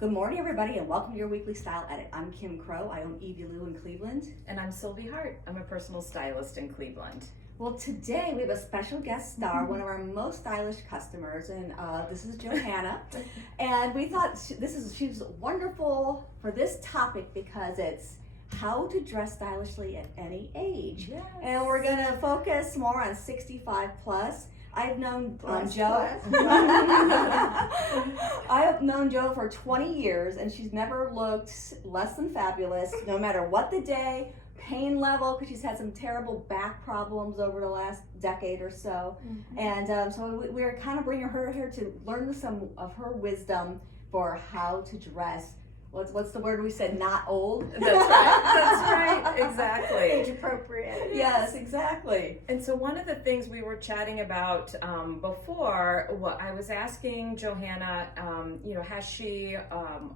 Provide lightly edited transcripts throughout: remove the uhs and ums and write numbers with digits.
Good morning, everybody, and welcome to your weekly style edit. I'm Kim Crow. I own Evie Lou in Cleveland. And I'm Sylvie Hart. I'm a personal stylist in Cleveland. Well, today we have a special guest star, one of our most stylish customers, and this is Johanna. And we thought she's wonderful for this topic because it's how to dress stylishly at any age. Yes. And we're going to focus more on 65 plus. I've known Joe. I have known Joe for 20 years, and she's never looked less than fabulous, no matter what the day, pain level, because she's had some terrible back problems over the last decade or so. Mm-hmm. And so we're kind of bringing her here to learn some of her wisdom for how to dress. What's the word we said? Not old. That's right. That's right. Exactly. Age appropriate. Yes, exactly. And so one of the things we were chatting about before, I was asking Johanna, has she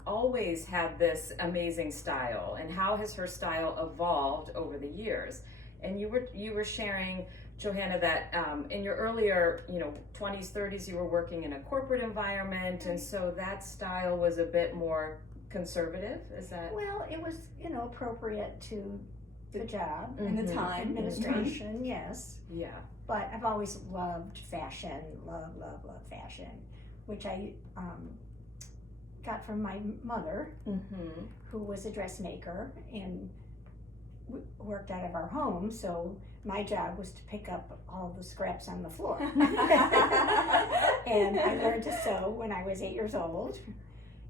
always had this amazing style, and how has her style evolved over the years? And you were sharing, Johanna, that in your earlier 20s, 30s, you were working in a corporate environment, and so that style was a bit more conservative. Is that? Well, it was appropriate to the job and the time, administration. Mm-hmm. Yes. Yeah. But I've always loved fashion. Love fashion, which I got from my mother, who was a dressmaker and worked out of our home. So my job was to pick up all the scraps on the floor. And I learned to sew when I was 8 years old.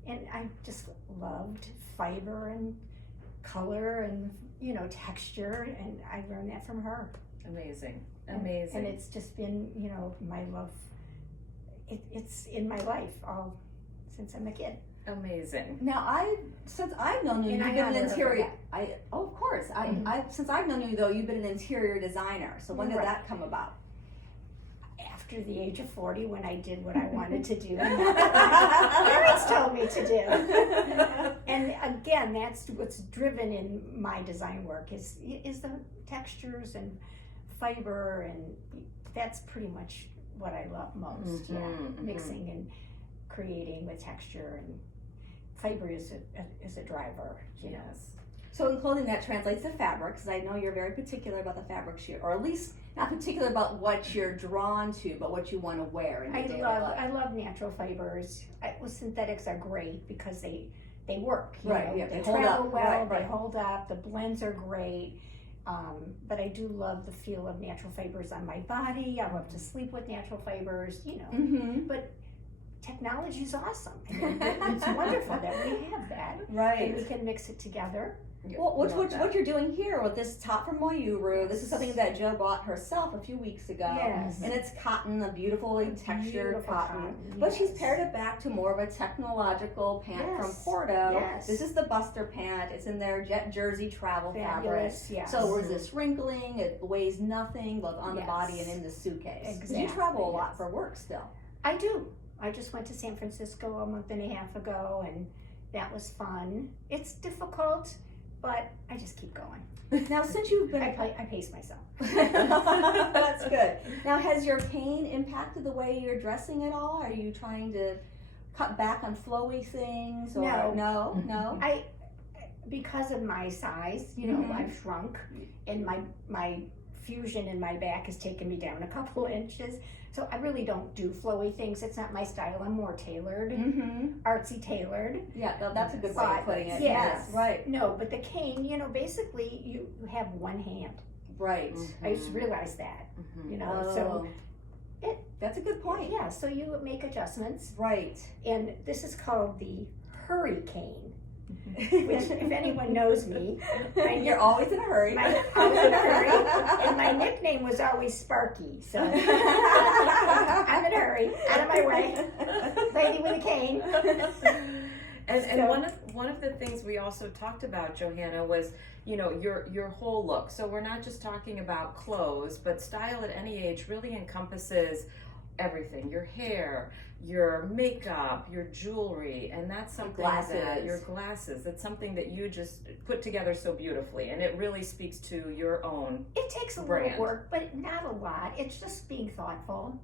And I just loved fiber and color and, texture. And I learned that from her. Amazing. And it's just been, my love. It's in my life all since I'm a kid. Amazing. Now, since I've known you, you've been an interior. Of course. Since I've known you, though, you've been an interior designer. So when did that come about? After the age of 40, when I did what I wanted to do, and my parents told me to do. And again, that's what's driven in my design work is the textures and fiber, and that's pretty much what I love most. Mixing and creating with texture, and fiber is a driver. Yes. So in clothing, that translates to fabric, because I know you're very particular about the fabrics or at least not particular about what you're drawn to, but what you want to wear in your daily life. I love natural fibers. Synthetics are great because they work. Right. Yeah, they hold travel up. well. Right. They hold up. The blends are great. But I do love the feel of natural fibers on my body. I love to sleep with natural fibers. But technology is awesome. It's wonderful that we have that. Right. And we can mix it together. Well, what you're doing here with this top from Moyuru, this is something that Jo bought herself a few weeks ago. Yes. And it's cotton, a beautifully textured cotton. Yes. But she's paired it back to more of a technological pant from Porto. Yes. This is the Buster pant. It's in their jet jersey travel fabric. Yes. So resist wrinkling, it weighs nothing, both on the body and in the suitcase. Exactly. You travel a lot for work still. I do. I just went to San Francisco a month and a half ago, and that was fun. It's difficult, but I just keep going. Now, since you've been... I pace myself. That's good. Now, has your pain impacted the way you're dressing at all? Are you trying to cut back on flowy things? Or No? Because of my size, I've shrunk, and my fusion in my back has taken me down a couple inches. So I really don't do flowy things. It's not my style. I'm more tailored, artsy tailored. Yeah, that's a good way of putting it. Yes, right. No, but the cane, basically you have one hand. Right. I just realized that, so that's a good point. Yeah, so you make adjustments. Right. And this is called the hurricane. Which, if anyone knows me, you're always in a hurry. Always in a hurry, and my nickname was always Sparky. So I'm in a hurry, out of my way, lady with a cane. And one of the things we also talked about, Johanna, was your whole look. So we're not just talking about clothes, but style at any age really encompasses everything: your hair, your makeup, your jewelry, and that's something your glasses. That's something that you just put together so beautifully, and it really speaks to your own. It takes a little work, but not a lot. It's just being thoughtful,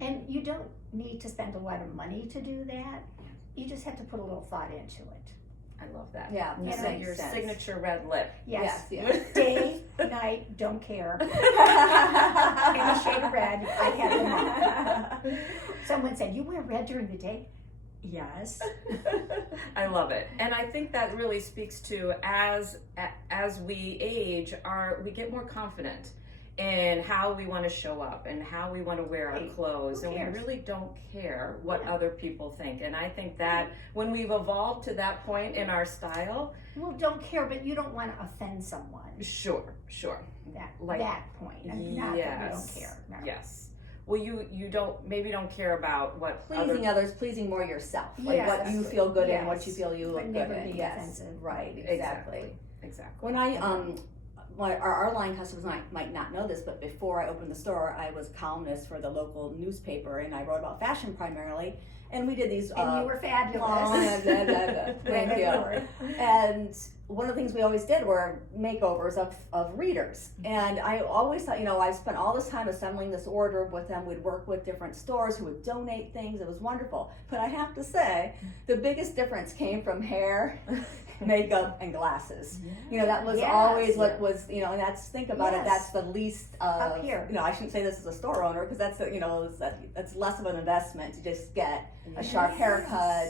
and you don't need to spend a lot of money to do that. you just have to put a little thought into it. I love that. Yeah, You that said makes your sense. signature red lip. Yes. Yes. Day, night, don't care. Any shade of red, I have them all. Someone said, you wear red during the day? Yes. I love it, and I think that really speaks to as we age, we get more confident in how we want to show up and how we want to wear our Right. clothes, Who and we cares? really don't care what Yeah. other people think. And I think that when we've evolved to that point in our style, Well, don't care, but you don't want to offend someone. sure, Like- That point. I mean, not that we don't yes, care. No. yes. Well, you don't care about what Pleasing other, others, pleasing more yourself. Like Yes. what you feel good in, what Yes. you feel you look But good never in. be Yes, offensive. right, exactly. exactly. When I our line customers might not know this, but before I opened the store, I was columnist for the local newspaper, and I wrote about fashion primarily. And we did these. And you were fabulous. Thank you. And one of the things we always did were makeovers of readers. And I always thought, I spent all this time assembling this order with them. We'd work with different stores who would donate things. It was wonderful. But I have to say, the biggest difference came from hair, makeup, and glasses. That was Yes. always what was, and that's, think about it, Yes. that's the least of, Up here. I shouldn't say this as a store owner, because that's, that's less of an investment to just get a sharp haircut,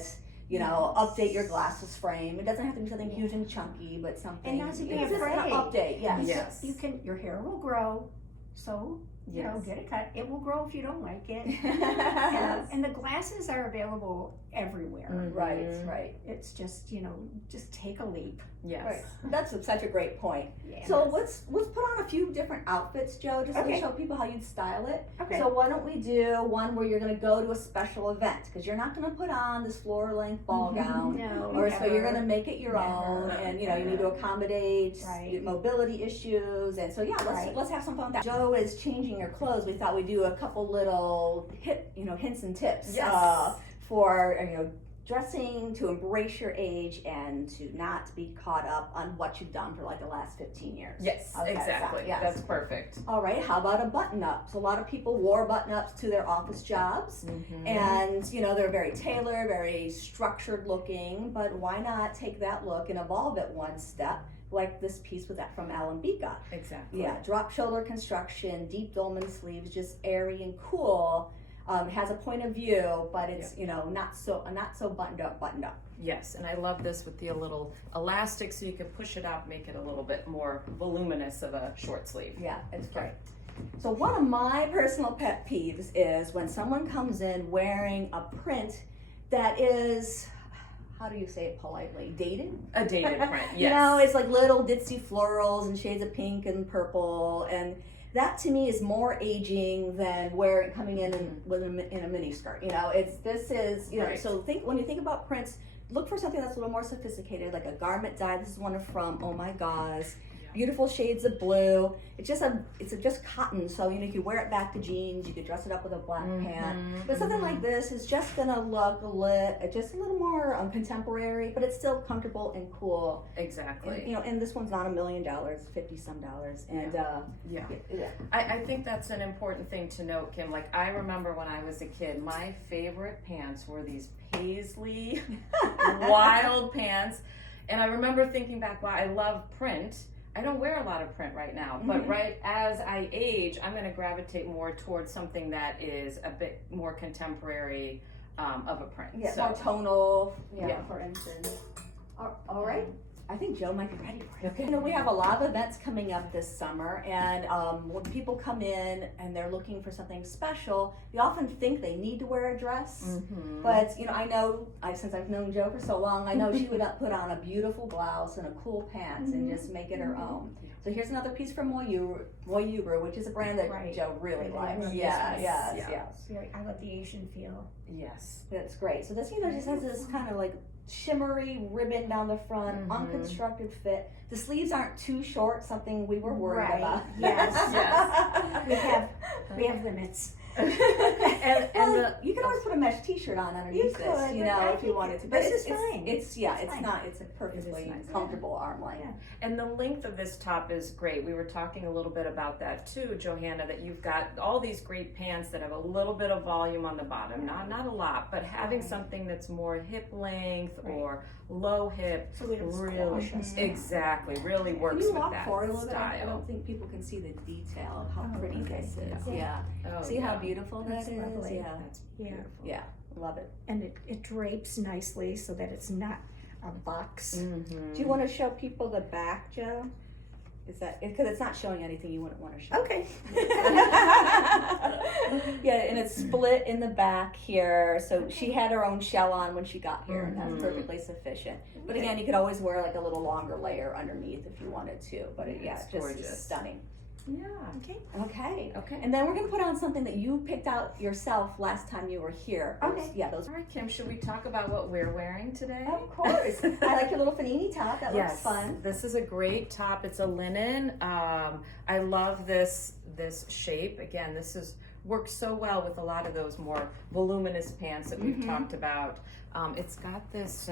update your glasses frame. It doesn't have to be something huge and chunky, but something. And not to be it's just an afraid. update, yes. Yes. Your hair will grow, so Yes. get a cut. It will grow if you don't like it. Yes. And the glasses are available everywhere. Right. It's just just take a leap. Yes. Right. That's such a great point. Yeah. So let's put on a few different outfits, Joe, just Okay. to show people how you'd style it. Okay. So why don't we do one where you're going to go to a special event, because you're not going to put on this floor-length ball gown. No. Or so you're never. going to make it your own, Never. and you need to accommodate Right. mobility issues, and so Right. let's have some fun with that. Joe is changing your clothes. We thought we'd do a couple little hints and tips Yes. for dressing to embrace your age and to not be caught up on what you've done for like the last 15 years. Yes, Okay, exactly. yes. That's perfect. All right, how about a button-up? So a lot of people wore button-ups to their office jobs, and they're very tailored, very structured looking, but why not take that look and evolve it one step, like this piece with that from Alambika. Exactly. Yeah, drop shoulder construction, deep dolman sleeves, just airy and cool. Has a point of view, but it's not so buttoned up. Yes, and I love this with the little elastic, so you can push it up, make it a little bit more voluminous of a short sleeve. Yeah, it's great. So one of my personal pet peeves is when someone comes in wearing a print that is, how do you say it politely, dated? A dated print. Yes. It's like little ditzy florals and shades of pink and purple, and that to me is more aging than coming in in a mini skirt. Right. So when you think about prints, look for something that's a little more sophisticated, like a garment dye. This is one from Oh My Gauze. Beautiful shades of blue. It's just cotton, so you could wear it back to jeans. You could dress it up with a black pant. But something like this is just gonna look just a little more contemporary, but it's still comfortable and cool. Exactly. And this one's not $1 million, $50-some, and Yeah. yeah. I think that's an important thing to note, Kim. Like, I remember when I was a kid, my favorite pants were these paisley, wild pants. And I remember thinking back, wow, I love print. I don't wear a lot of print right now, but right as I age, I'm going to gravitate more towards something that is a bit more contemporary of a print. Yeah, So- more tonal, Yeah. for instance. All right. I think Joe might be ready for it. Okay. We have a lot of events coming up this summer, and when people come in and they're looking for something special, they often think they need to wear a dress. But I know, since I've known Joe for so long, I know she would put on a beautiful blouse and a cool pants and just make it her own. So here's another piece from Moyuru, which is a brand that Right. Joe really Really likes. love Yeah, this yes, one. yes. I love the Asian feel. Yes. That's great. So this, just has this kind of like shimmery ribbon down the front, unconstructed fit. The sleeves aren't too short, something we were worried Right. about. Yes. Yes. We have limits. Well, you can always put a mesh T-shirt on underneath You this, could, you but know, I if you think wanted to. this it's is fine. It's a perfectly nice. comfortable arm length. Yeah. And the length of this top is great. We were talking a little bit about that too, Johanna, that you've got all these great pants that have a little bit of volume on the bottom, not a lot, but having Right. something that's more hip length Right. or low hip So we don't really squash us. exactly really Can works you with walk that forward a little bit? I style. don't think people can see the detail of how Oh, pretty okay. this is. Yeah. Yeah. Oh, See how beautiful That's that is? lovely. Yeah. That's Yeah. beautiful. Yeah. Love it. And it drapes nicely so that it's not a box. Mm-hmm. Do you want to show people the back, Joe? Is that because it's not showing anything you wouldn't want to show? Okay. Yeah, and it's split in the back here. So she had her own shell on when she got here, and Mhm. that's perfectly sufficient. But Okay. again, you could always wear like a little longer layer underneath if you wanted to. But Yeah, it's it's just gorgeous. stunning. Yeah. Okay. Okay. Okay. And then we're gonna put on something that you picked out yourself last time you were here. Okay. Yeah, those. All right, Kim, should we talk about what we're wearing today? Of course. I like your little fanini top. That looks Yes, fun. this is a great top. It's a linen. I love this shape. Again, works so well with a lot of those more voluminous pants that we've Mhm. talked about. It's got this.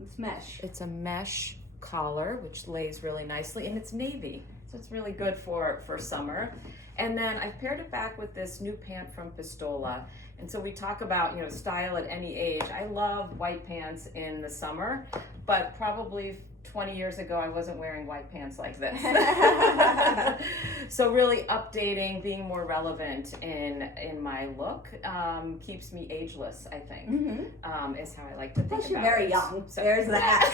It's mesh. It's a mesh collar, which lays really nicely, and it's navy, so it's really good for summer. And then I paired it back with this new pant from Pistola. And so we talk about, style at any age. I love white pants in the summer, but probably 20 years ago I wasn't wearing white pants like this. So really updating, being more relevant in my look keeps me ageless, I think, is how I like to think Plus, you're about very it. young. So- There's that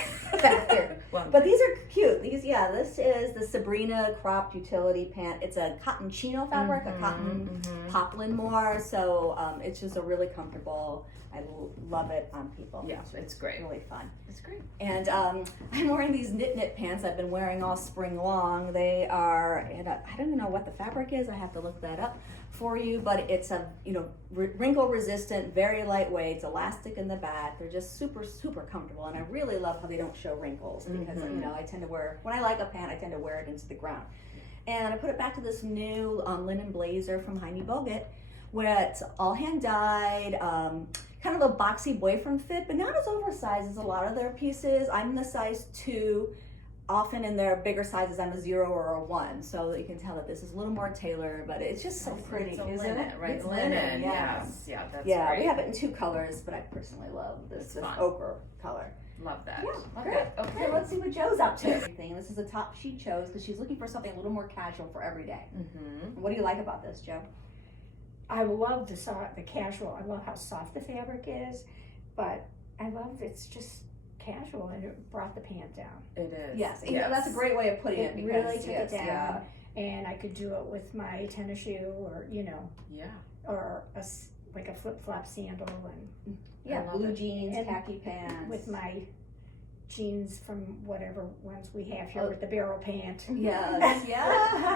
factor. Well, But these are cute. This is the Sabrina cropped utility pant. It's a cotton chino fabric, a cotton poplin more. So it's just a really comfortable. I love it on people. yeah, it's great. Really fun. It's great. And I'm wearing these knit pants I've been wearing all spring long. They are, and I don't even know what the fabric is. I have to look that up for you. But it's a wrinkle resistant, very lightweight. It's elastic in the back. They're just super comfortable, and I really love how they don't show wrinkles because I tend to wear, when I like a pant, I tend to wear it into the ground. And I put it back to this new linen blazer from Heine Bogut, where it's all hand dyed. Kind of a boxy boyfriend fit, but not as oversized as a lot of their pieces. I'm in the size 2. Often in their bigger sizes, I'm a 0 or a 1, so you can tell that this is a little more tailored, but it's just so pretty, It's a isn't linen, it? right? It's Linen, yes. Yeah, that's Yeah, great. we have it in 2 colors, but I personally love this fun. ochre color. Love that. Yeah, Love great. that. Okay. Okay, let's see what Joe's up to. This is a top she chose because she's looking for something a little more casual for every day. What do you like about this, Joe? I love the casual. I love how soft the fabric is, but I love it's just casual and it brought the pant down. It is. Yes, that's a great way of putting it. It Because, really took yes, it down, yeah. and I could do it with my tennis shoe or Yeah. or like a flip flop sandal and Yeah, I love blue it. jeans, And khaki pants. with my jeans from whatever ones we have here Oh. with the barrel pant. Yes, yeah.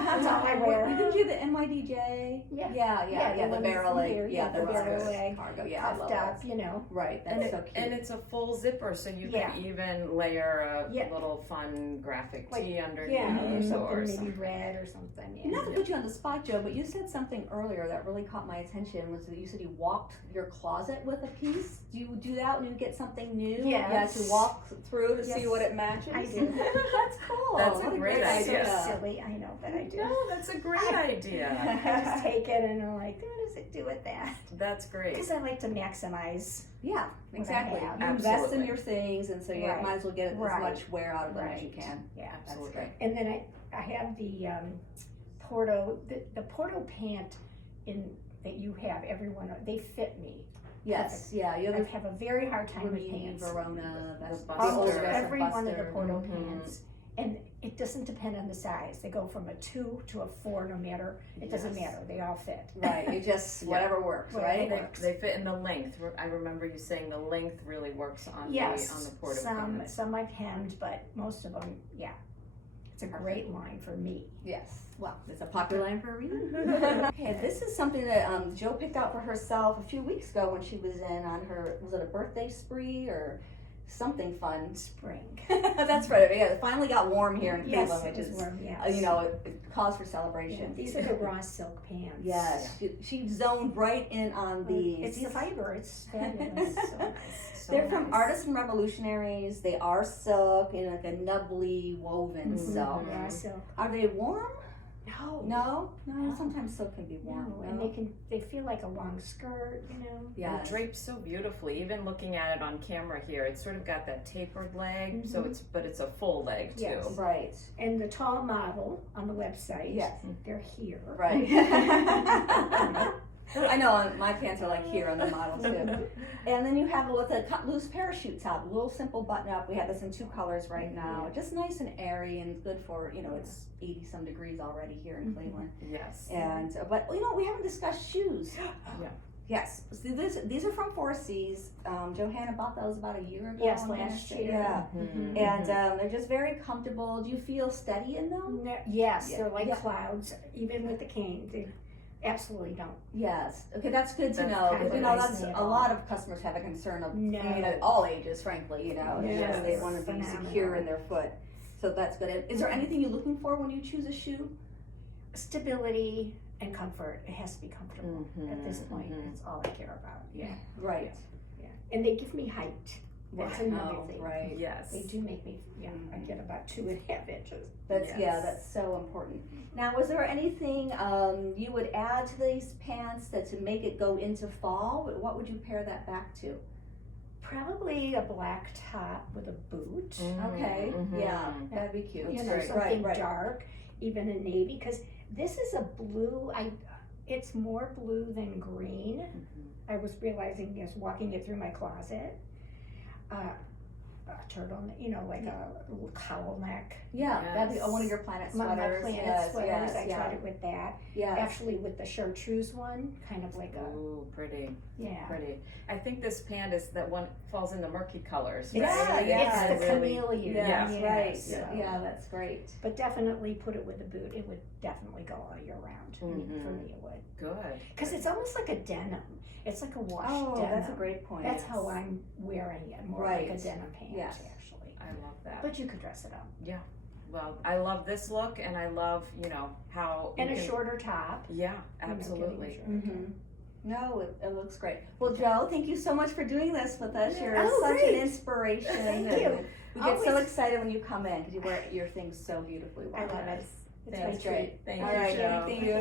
That's all I wear. Did you do the NYDJ? Yeah. Yeah, the the ones barrel from leg. here, Yeah, the barrel Roscoe's leg, cargo. Yeah, I love puffed that. up, Right, And that's so cute. and it's a full zipper, so you Yeah. can even layer a Yeah. little fun graphic Like, tee underneath yeah, or something, or maybe something. red or something. Yeah. Not to put you on the spot, Joe, but you said something earlier that really caught my attention. Was that you said you walked your closet with a piece? Do you do that when you get something new? Yes. Yeah, to walk through to see Yes, what it matches. I do. That's cool. That's a What great It's idea. so silly, I know, but I do. No, that's a great idea. I just take it and I'm like, what does it do with that? That's great. Because I like to maximize. Yeah, exactly. have. You invest in Absolutely. your things, and so you Right. might as well get as Right. much wear out of them as you Right. can. Yeah. That's Absolutely. great. And then I have the Porto, the Porto pant that you have, everyone, they fit me. Yes, yeah. You I have have a very hard time with Rimini, pants. Verona, that's The the Almost Buster. every one of the Buster. Porto Mhm. pants. And it doesn't depend on the size. They go from a 2 to a 4, no matter, it doesn't Yes. matter, they all fit. Right, you just, Yeah. whatever works, Whatever right? works. They fit in the length. I remember you saying the length really works on Yes, the Porto some pants. I've hemmed, but most of them, yeah. It's a great line for me. Yes. Well, it's a popular line for a reason. Okay, this is something that Joe picked out for herself a few weeks ago when she was in on her, was it a birthday spree or something fun. Spring. That's right. Yeah, it finally got warm here in Cleveland, Yes, which it was is warm, yes. you know, it calls for Yeah, celebration. these are the raw silk pants. Yes, she zoned right in on these. It's the fiber. It's fabulous. So nice. So They're from nice. Artists and Revolutionaries. They are silk in like a nubbly woven silk. Raw silk. Are they warm? No. No. Sometimes silk can be warm. No, and they feel like a long skirt, you know. Yeah. It drapes so beautifully. Even looking at it on camera here, it's sort of got that tapered leg, so it's a full leg too. Yes. Right. And the tall model on the website, Yes. they're here. Right. I know my pants are like here on the model too. And then you have with a loose parachute top, a little simple button up. We have this in 2 colors right now. Just nice and airy and good for, you know, it's 80 some degrees already here in Cleveland. Yes. And but you know, we haven't discussed shoes. Yeah. Yes. See, these are from 4C's. Johanna bought those about a year ago. Yes, I'm gonna last say. year. Yeah. Mhm. And they're just very comfortable. Do you feel steady in them? Yes, Yeah. they're like Yeah. clouds, even with the cane. They absolutely don't. Yes. Okay, that's good to That's know. kind Because of you know, nice that's at a all. lot of customers have a concern of No. I mean, at all ages, frankly. You know, it's Yes. just they want to be Phenomenal. secure in their foot. So that's good. Is there anything you're looking for when you choose a shoe? Stability and comfort. It has to be comfortable at this point. Mhm. That's all I care about. Yeah. Right. Yeah. And they give me height. That's another Oh, thing. right. Yes. They do make me, I get about 2.5 inches. That's Yes. yeah, that's so important. Now, was there anything you would add to these pants to make it go into fall? What would you pair that back to? Probably a black top with a boot. Okay, Mhm. yeah, that'd be cute. You That's know, great. something Right. dark, even a navy, because this is a blue. It's more blue than green. Mhm. I was realizing as walking it through my closet. A turtleneck, you know, like a little cowl neck. Yeah, that'd be Yes. one of your planet My sweaters. planet Yes, sweaters. yes, I yeah. tried it with that. Yeah. Actually, with the chartreuse one, kind of like a Ooh, pretty, yeah. I think this pant is that one falls in the murky colors. It's, right? yeah, it's the really- chameleon. Yeah, Yeah. right. so- Yeah, that's great. But definitely put it with a boot. It would definitely go all year round. I mean, for Mhm. me, it would. Good. Because it's almost like a denim. It's like a wash Oh, denim. that's a great point. That's Yes. how I'm wearing it. More like Right. a denim pant, Yes. actually. I love that. But you could dress it up. Well, I love this look, and I love, how And you a can- shorter top. Yeah, You know, getting a absolutely. shorter top. Mm-hmm. No, it looks great. Well, Joe, thank you so much for doing this with us. You're Oh, such great. an inspiration. Thank and you. We get so Always. excited when you come in because you wear your things so beautifully well. I love it. It's my That's great. treat. Thank All you, right, Joe. thank you.